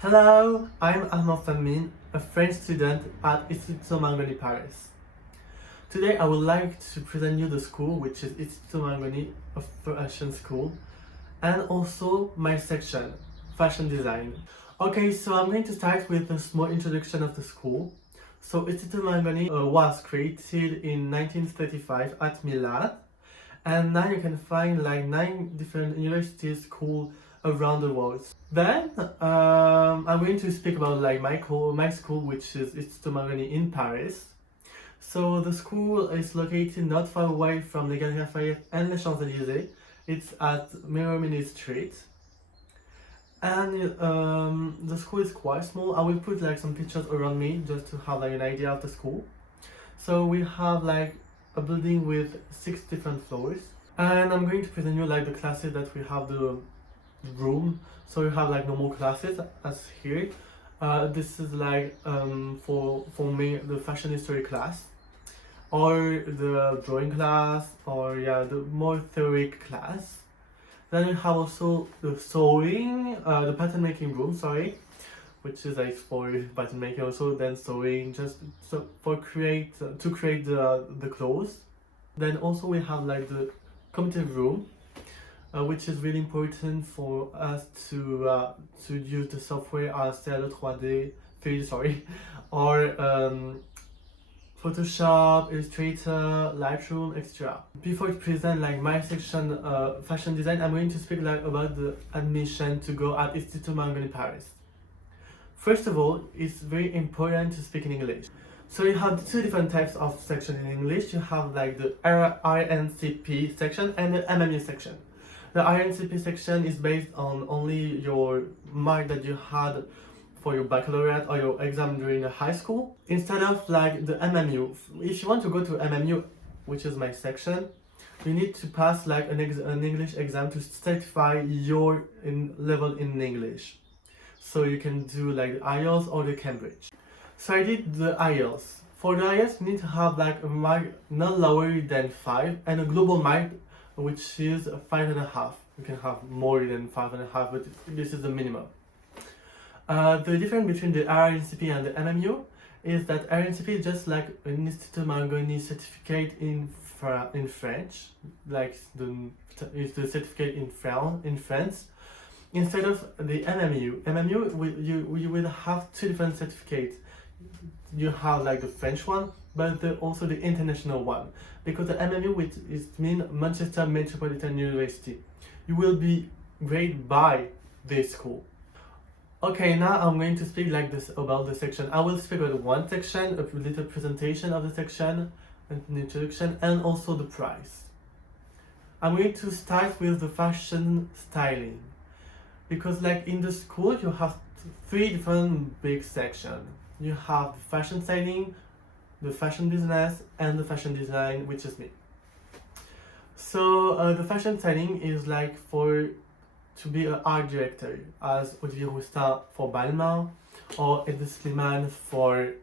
Hello, I'm apmphamminh, a French student at Istituto Marangoni, Paris. Today I would like to present you the school, which is Istituto Marangoni, a fashion school, and also my section, fashion design. Okay, so I'm going to start with a small introduction of the school. So Istituto Marangoni was created in 1935 at Milan, and now you can find like 9 different universities, schools around the world. Then I'm going to speak about like my school, which is Istituto Marangoni in Paris. So the school is located not far away from the Galeries Lafayette and Les Champs-Élysées. It's at Miromini Street. And the school is quite small. I will put like some pictures around me just to have like an idea of the school. So we have like a building with 6 different floors. And I'm going to present you like the classes that we have the room. So you have like normal classes as here. This is like for me the fashion history class, or the drawing class, or the more theoretic class. Then you have also the sewing, the pattern making room, which is like for pattern making also. Then sewing, just so for to create the clothes. Then also we have like the computer room, which is really important for us to use the software as CAD 3D, or Photoshop, Illustrator, Lightroom, etc. Before I present like my section, fashion design, I'm going to speak like about the admission to go at Istituto Marangoni Paris. First of all, it's very important to speak in English. So you have 2 different types of section in English. You have like the INCP section and the MMU section. The INCP section is based on only your mark that you had for your baccalaureate or your exam during the high school, instead of like the MMU. If you want to go to MMU, which is my section, you need to pass like an English exam to certify your level in English. So you can do like the IELTS or the Cambridge. So I did the IELTS. For the IELTS, you need to have like a mark not lower than 5 and a global mark which is 5.5. You can have more than 5.5, but this is the minimum. The difference between the RNCP and the MMU is that RNCP is just like an Instituto Marangoni certificate in French, like it's the certificate in France. Instead of the MMU, you will have 2 different certificates. You have like the French one, but also the international one, because the MMU, which means Manchester Metropolitan University, you will be graded by this school. Okay, now I'm going to speak like this about the section. I will speak about one section, a little presentation of the section, an introduction, and also the price. I'm going to start with the fashion styling, because like in the school you have 3 different big sections. You have the fashion styling, the fashion business, and the fashion design, which is me. So the fashion styling is like to be an art director, as Olivier Roustin for Balmain, or Edith Slimane for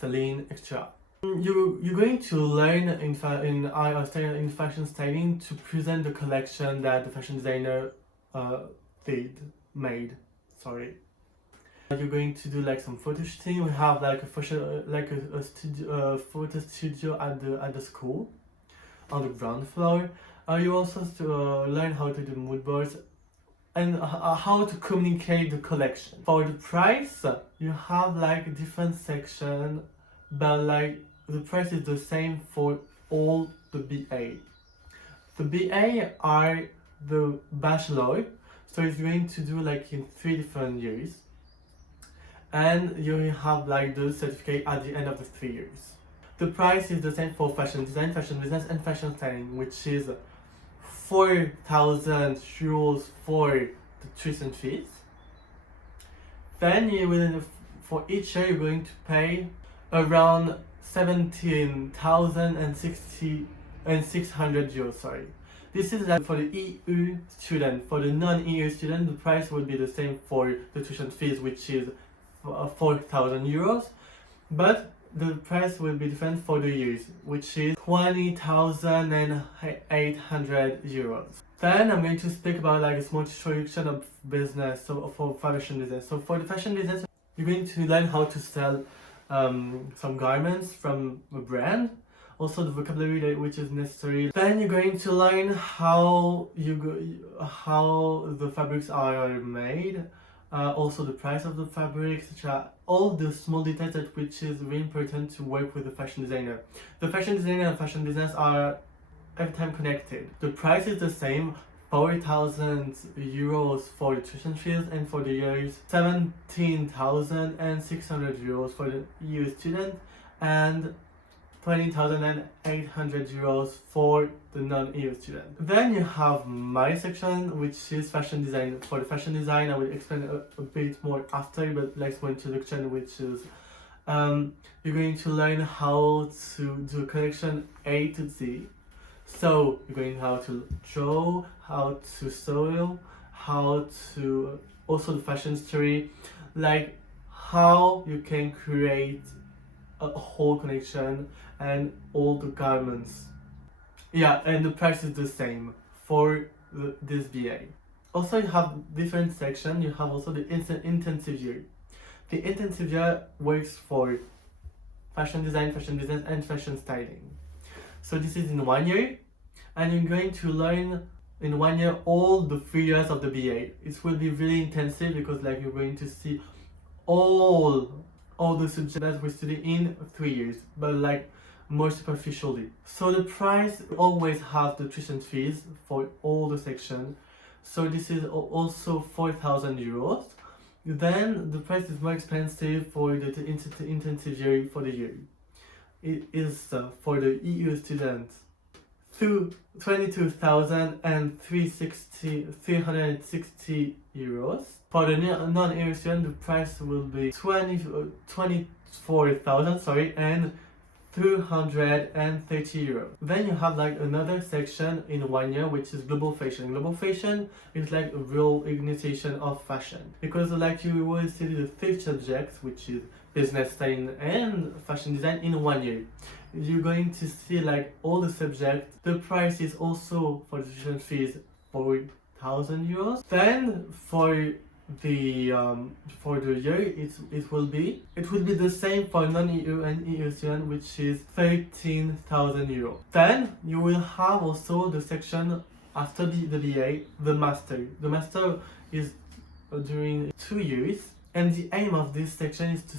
Celine, etc. You're going to learn in fashion styling to present the collection that the fashion designer made. You're going to do like some photo shooting. We have like a photo studio at the school on the ground floor. You also learn how to do mood boards and how to communicate the collection. For the price, you have like different sections, but like the price is the same for all the BA. The BA are the bachelor, so it's going to do like in 3 different years. And you have like the certificate at the end of the 3 years. The price is the same for fashion design, fashion business, and fashion styling, which is 4,000 euros for the tuition fees. Then you will, for each year, you're going to pay around 17,600 euros. This is like for the EU student. For the non-EU student, the price will be the same for the tuition fees, which is 4,000 euros. But the price will be different for the years, which is 20,800 euros. Then I'm going to speak about like a small introduction of business, so for fashion business. So for the fashion business, you're going to learn how to sell some garments from a brand, also the vocabulary which is necessary. Then you're going to learn how the fabrics are made, also the price of the fabric, etc. All the small details that which is really important to work with the fashion designer. The fashion designer and fashion business are every time connected. The price is the same, 4,000 euros for the tuition fees, and for the years 17,600 euros for the EU student, and 20,800 euros for the non-EU student. Then you have my section, which is fashion design. For the fashion design, I will explain a bit more after, but like one introduction, which is you're going to learn how to do a collection A to Z. So you're going how to draw, how to sew, how to also the fashion story, like how you can create a whole collection and all the garments. Yeah, and the price is the same for this BA. Also, you have different sections. You have also the intensive year. The intensive year works for fashion design, fashion business, and fashion styling. So this is in 1 year, and you're going to learn in 1 year all the 3 years of the BA. It will be really intensive because like you're going to see all the subjects that we study in 3 years, but like more superficially. So the price always have the tuition fees for all the section. So this is also 4,000 euros. Then the price is more expensive for the intensive year for the year. It is for the EU students 22,360 euros. For the non-EU student, the price will be 24,000 and 230 euros. Then you have like another section in 1 year, which is global fashion. Global fashion is like a real organization of fashion, because like you will study the 3 subjects, which is business, styling, and fashion design in 1 year. You're going to see like all the subjects. The price is also for the tuition fees 4,000 euros. Then for the year it will be the same for non-EU and EU student, which is 13,000 euros. Then you will have also the section after the BA, the master. The master is during 2 years, and the aim of this section is to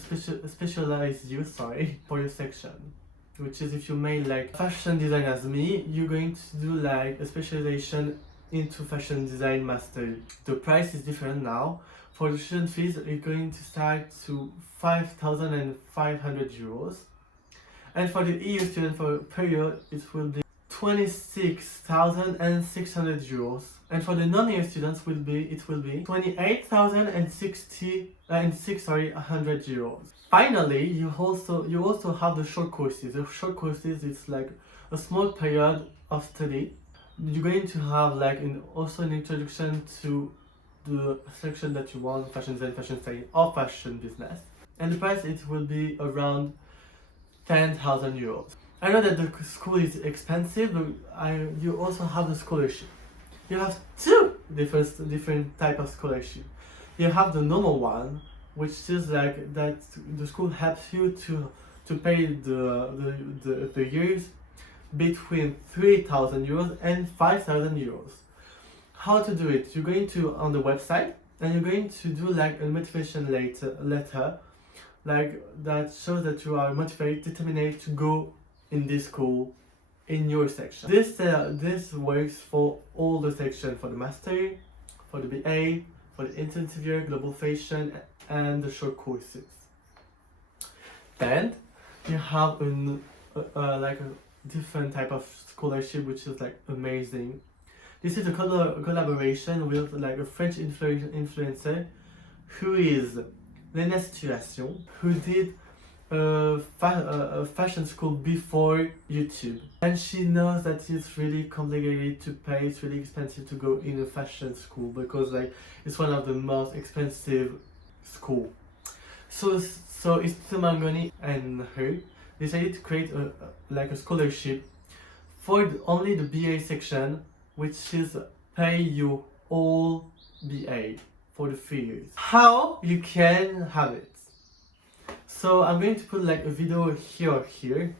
specialize you for your section, which is if you made like fashion design as me, you're going to do like a specialization into fashion design master. The price is different now. For the tuition fees, it's going to start to 5,500 euros, and for the EU student for per year it will be 26,600 euros, and for the non-EU students it will be 28,600 euros. Finally, you also have the short courses. The short courses, it's like a small period of study. You're going to have like also an introduction to the section that you want, fashion design, fashion styling, or fashion business. And the price it will be around 10,000 euros. I know that the school is expensive, but you also have the scholarship. You have 2 different type of scholarship. You have the normal one, which is like that the school helps you to pay the years between 3,000 euros and 5,000 euros. How to do it? You're going to on the website, and you're going to do like a motivation letter, like that shows that you are motivated, determined to go in this school in your section. This works for all the sections, for the master, for the BA, for the intensive year, global fashion, and the short courses. Then you have like a different type of scholarship, which is like amazing. This is a collaboration with like a French influencer who is Lena, who did a fashion school before YouTube, and she knows that it's really complicated to pay. It's really expensive to go in a fashion school because like it's one of the most expensive school. So Istituto Marangoni and her decided to create a scholarship for only the BA section, which is pay you all BA for the 3 years. How you can have it? So I'm going to put like a video here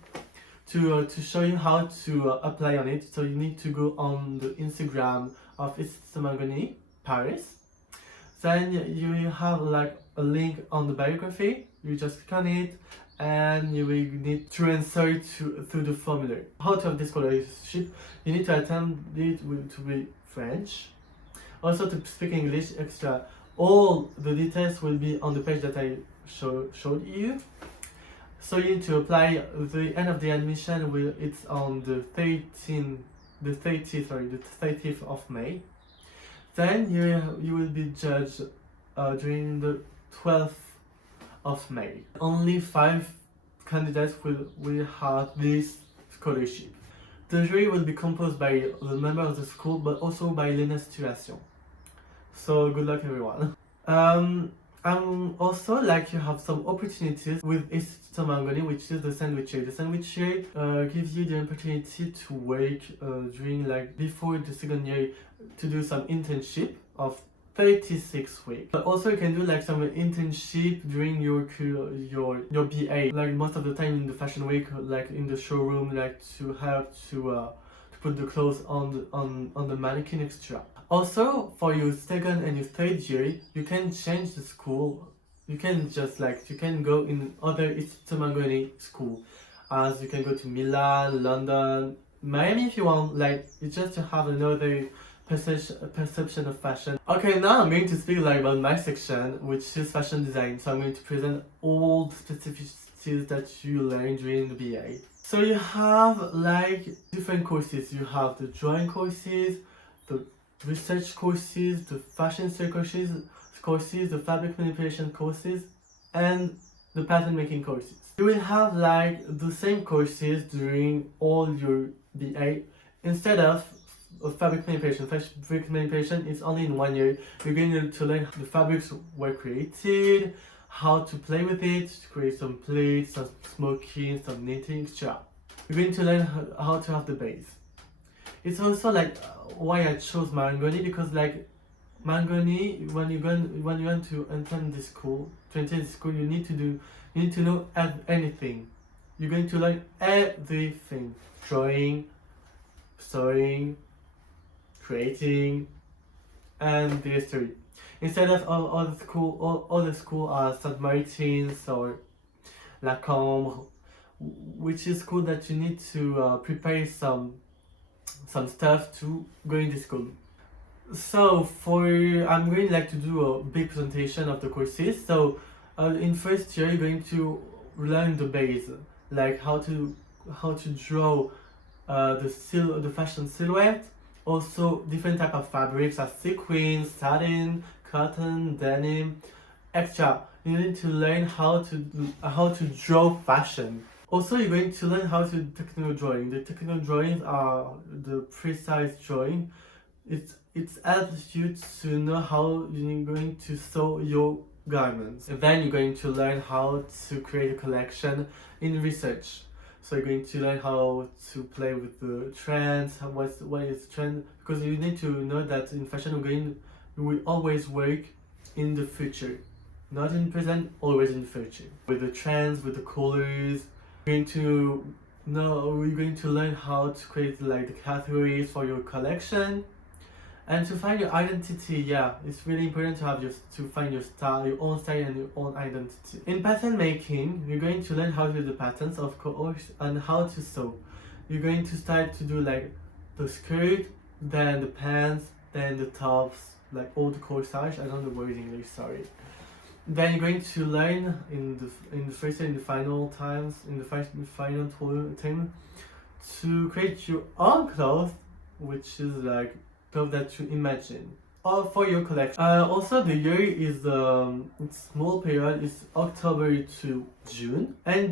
to show you how to apply on it. So you need to go on the Instagram of Istituto Marangoni Paris. Then you will have like a link on the biography. You just click on it and you will need to answer it through the formula. How to have this scholarship? You need to attend it to be French. Also to speak English extra. All the details will be on the page that I showed you. So you need to apply. The end of the admission it's on the 30th of May. Then you will be judged during the 12th of May. Only 5 candidates will have this scholarship. The jury will be composed by the member of the school, but also by Lena's situation. So good luck, everyone. Also like you have some opportunities with Istituto Marangoni, which is the sandwich year. The sandwich year gives you the opportunity to work during like before the second year to do some internship of 36 weeks. But also you can do like some internship during your BA, like most of the time in the fashion week, like in the showroom, like to help to put the clothes on the mannequin extra. Also, for your second and your third year, you can change the school. You can go in other Istituto Marangoni school, as you can go to Milan, London, Miami if you want. Like it's just to have another perception of fashion. Okay, now I'm going to speak like about my section, which is fashion design. So I'm going to present all the specificities that you learn during the BA. So you have like different courses. You have the drawing courses, the research courses, the fashion courses, the fabric manipulation courses, and the pattern making courses. You will have like the same courses during all your BA. Instead of fabric manipulation. Fabric manipulation is only in 1 year. You're going to learn how the fabrics were created, how to play with it, to create some plates, some smoking, some knitting, etc. You're going to learn how to have the base. It's also like why I chose Marangoni, because like Marangoni, when you want to enter this school, you need to know anything. You're going to learn everything: drawing, sewing, creating, and the history. Instead of all the school are St. Martin's or La Cambre, which is school that you need to prepare some stuff to go into school. So I'm going like to do a big presentation of the courses. So in first year you're going to learn the base, like how to draw the fashion silhouette. Also different type of fabrics as sequins, satin, cotton, denim, etc. You need to learn how to draw fashion. Also, you're going to learn how to do technical drawing. The technical drawings are the precise drawing. It helps you to know how you're going to sew your garments. And then you're going to learn how to create a collection in research. So you're going to learn how to play with the trends, what is trend, because you need to know that in fashion we will always work in the future, not in the present, always in the future. With the trends, with the colors, we're going to learn how to create like the categories for your collection. And to find your identity, yeah, it's really important to find your style, your own style and your own identity. In pattern making, you're going to learn how to do the patterns, of course, and how to sew. You're going to start to do like the skirt, then the pants, then the tops, like all the corsage. I don't know the word in English, sorry. Then you're going to learn in the first and the final time to create your own clothes, which is like that you imagine, or for your collection. Also, the year is small period is October to June, and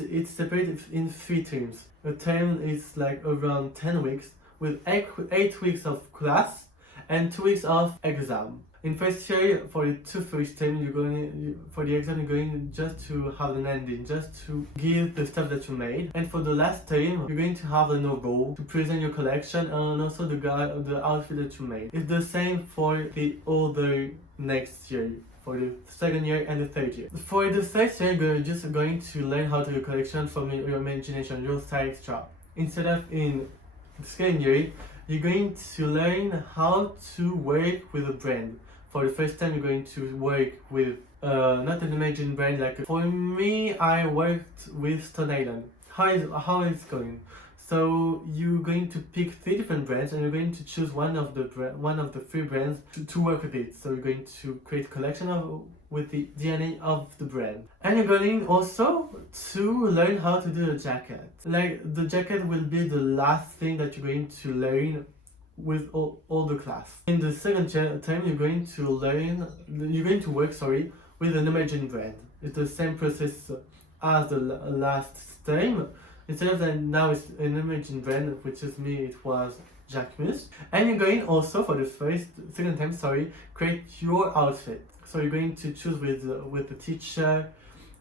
it's separated in 3 terms. A term is like around 10 weeks with 8 weeks of class and 2 weeks of exam. In first year, for the two first term, for the exam, you're going just to have an ending, just to give the stuff that you made. And for the last term, you're going to have a novel to present your collection and also the outfit that you made. It's the same for the other next year, for the second year and the third year. For the third year, you're just going to learn how to do collection from your imagination, your style extra. Instead of in the second year, you're going to learn how to work with a brand. For the first time, you're going to work with not an emerging brand. Like for me, I worked with Stone Island. How is going? So you're going to pick 3 different brands, and you're going to choose one of the 3 brands to work with it. So you're going to create a collection with the DNA of the brand, and you're going also to learn how to do a jacket. Like the jacket will be the last thing that you're going to learn with all the class. In the second term, you're going to work with an emerging brand. It's the same process as the last term. Instead of that, now it's an emerging brand, which is me, it was Jacquemus. And you're going also for the second time, create your outfit. So you're going to choose with the teacher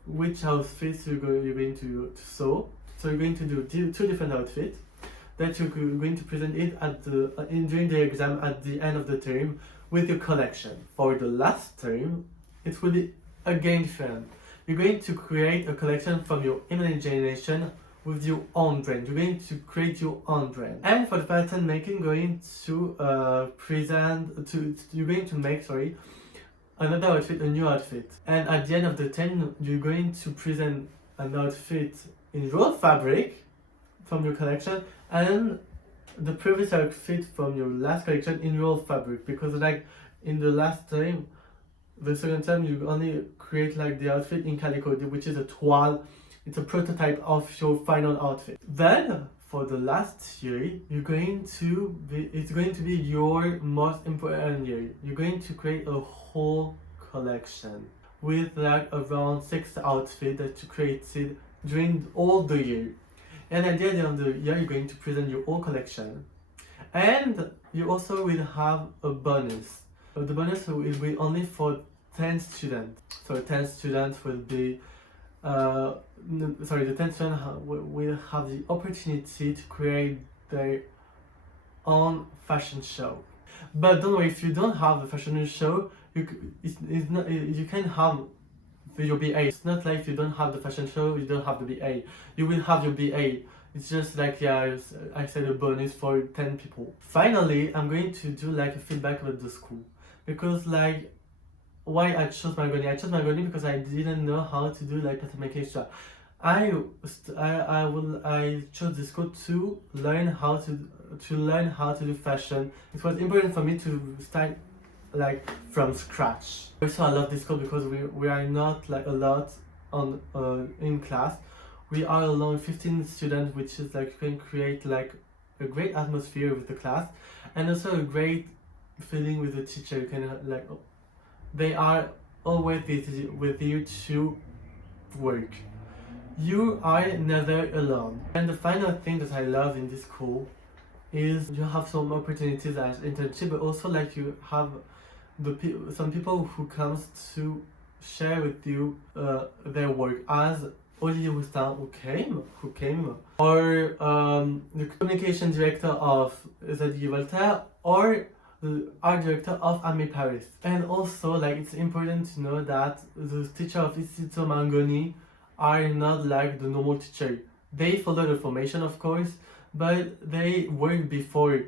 which outfits you're going to sew. So you're going to do 2 different outfits that you're going to present it during the exam at the end of the term with your collection. For the last term, it will be again different. You're going to create a collection from your imagination with your own brand. You're going to create your own brand. And for the pattern making, you're going to make another outfit, a new outfit. And at the end of the term, you're going to present an outfit in raw fabric from your collection and the previous outfit from your last collection in raw fabric, because like in the last time, the second time, you only create like the outfit in calico, which is a toile. It's a prototype of your final outfit. Then for the last year, it's going to be your most important year. You're going to create a whole collection with like around 6 outfits that you created during all the year. And at the end of the year, you're going to present your whole collection. And you also will have a bonus. The bonus will be only for 10 students. So 10 students will be, the 10 students will have the opportunity to create their own fashion show. But don't worry, if you don't have the fashion show, you can have your BA. It's not like you don't have the fashion show, you don't have the BA. You will have your BA. It's just like, yeah, I said a bonus for 10 people. Finally, I'm going to do like a feedback about the school. Because like, why I chose Marangoni? I chose Marangoni because I didn't know how to do like pattern making extra. I chose this school to learn how to do fashion. It was important for me to start like from scratch. Also, I love this school because we are not like a lot in class. We are alone 15 students, which is like can create like a great atmosphere with the class, and also a great feeling with the teacher. You can like they are always with you to work. You are never alone. And the final thing that I love in this school is you have some opportunities as internship, but also like you have some people who comes to share with you their work, as Olivier Roustin who came, or the communication director of Zadig Voltaire, or the art director of INSCRIPTIONS Paris. And also like it's important to know that the teacher of Istituto Marangoni are not like the normal teacher. They follow the formation, of course, but they work before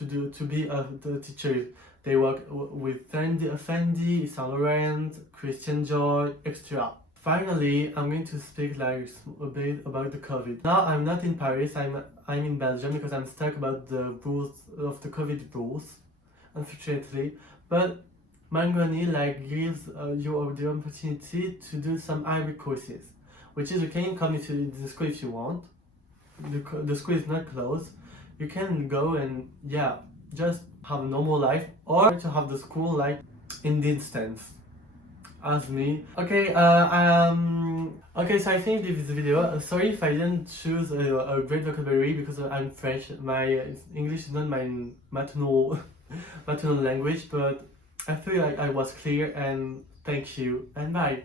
to be the teacher. They work with Fendi, Saint Laurent, Christian Dior, etc. Finally, I'm going to speak like a bit about the COVID. Now I'm not in Paris, I'm in Belgium because I'm stuck about the rules of the COVID rules, unfortunately. But Marangoni like gives you the opportunity to do some hybrid courses, which is you can come into the school if you want. The school is not closed. You can go and just have a normal life, or to have the school like in distance, as me. Okay, okay, so I think this video. Sorry if I didn't choose a great vocabulary because I'm French. My English is not my maternal language, but I feel like I was clear, and thank you and bye.